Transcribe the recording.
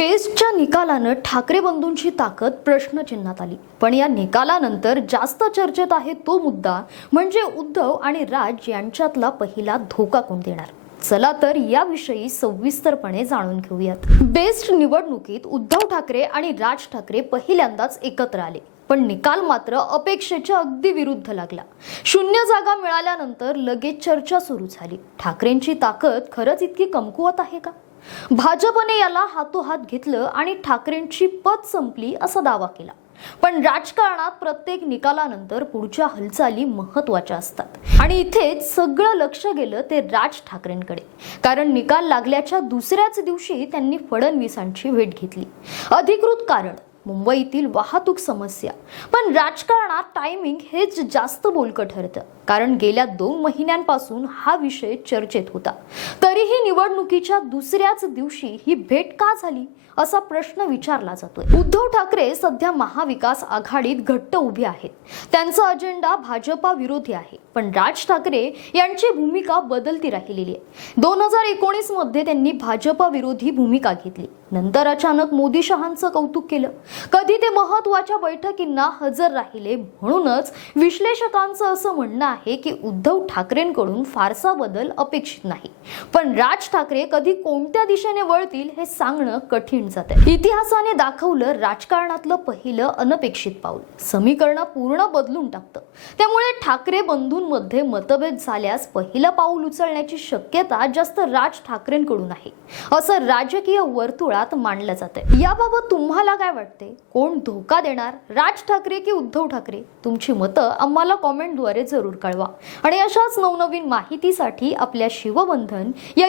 बेस्टच्या निकालानं ठाकरे बंधूंची ताकद प्रश्नचिन्हात आली. पण या निकालानंतर जास्त चर्चेत आहे तो मुद्दा म्हणजे उद्धव आणि राज यांच्यातला पहिला धोका कोण देणार? चला तर याविषयी सविस्तरपणे जाणून घेऊयात. बेस्ट निवडणुकीत उद्धव ठाकरे आणि राज ठाकरे पहिल्यांदाच एकत्र आले. पण निकाल मात्र अपेक्षेच्या अगदी विरुद्ध लागला. शून्य जागा मिळाल्यानंतर लगेच चर्चा सुरू झाली. ठाकरेंची ताकद खरंच इतकी कमकुवत आहे का? भाजपने याला हातोहात घेतलं आणि ठाकरेंची पद संपली असा दावा केला. पण राजकारणात प्रत्येक निकालानंतर पुढच्या हालचाली महत्त्वाच्या असतात. आणि इथेच सगळं लक्ष गेलं ते राज ठाकरेंकडे. कारण निकाल लागल्याच्या दुसऱ्याच दिवशी त्यांनी फडणवीसांची भेट घेतली. अधिकृत कारण मुंबईतील वाहतूक समस्या. पण राजकारणात टायमिंग हेच जास्त बोलकं ठरतं. कारण गेल्या दोन महिन्यांपासून हा विषय चर्चेत होता. तरीही निवडणुकीच्या दुसऱ्याच दिवशी ही भेट का झाली असा प्रश्न विचारला जातोय. उद्धव ठाकरे सध्या महाविकास आघाडीत घट्ट उभे आहेत. त्यांचा अजेंडा भाजपा विरोधी आहे. पण राज ठाकरे यांची भूमिका बदलती राहिलेली आहे. दोन हजार एकोणीसमध्ये त्यांनी भाजपा विरोधी भूमिका घेतली. नंतर अचानक मोदी शहांचं कौतुक केलं. कधी ते महत्त्वाच्या बैठकींना हजर राहिले म्हणूनच विश्लेषकांचं असं म्हणणं आहे की उद्धव ठाकरेंकडून फारसा बदल अपेक्षित नाही. पण राज राज ठाकरे कधी कोणत्या दिशेने वळतील हे सांगणं कठीण जात आहे इतिहासाने दाखवलं राजकारणातलं पहिलं अनपेक्षित पाऊल. समीकरण पूर्ण बदलून टाकतं. त्यामुळे ठाकरे बंधूंमध्ये मतभेद झाल्यास पहिलं पाऊल उचलण्याची शक्यता जास्त राज ठाकरेंकडून आहे. असं राजकीय वर्तुळात मांडलं जात आहे याबाबत तुम्हाला काय वाटते कोण धोका देणार? राज ठाकरे की उद्धव ठाकरे? तुमची मतं आम्हाला कॉमेंटद्वारे जरूर कळवा. आणि अशाच नवनवीन माहितीसाठी आपल्या शिवबंधन या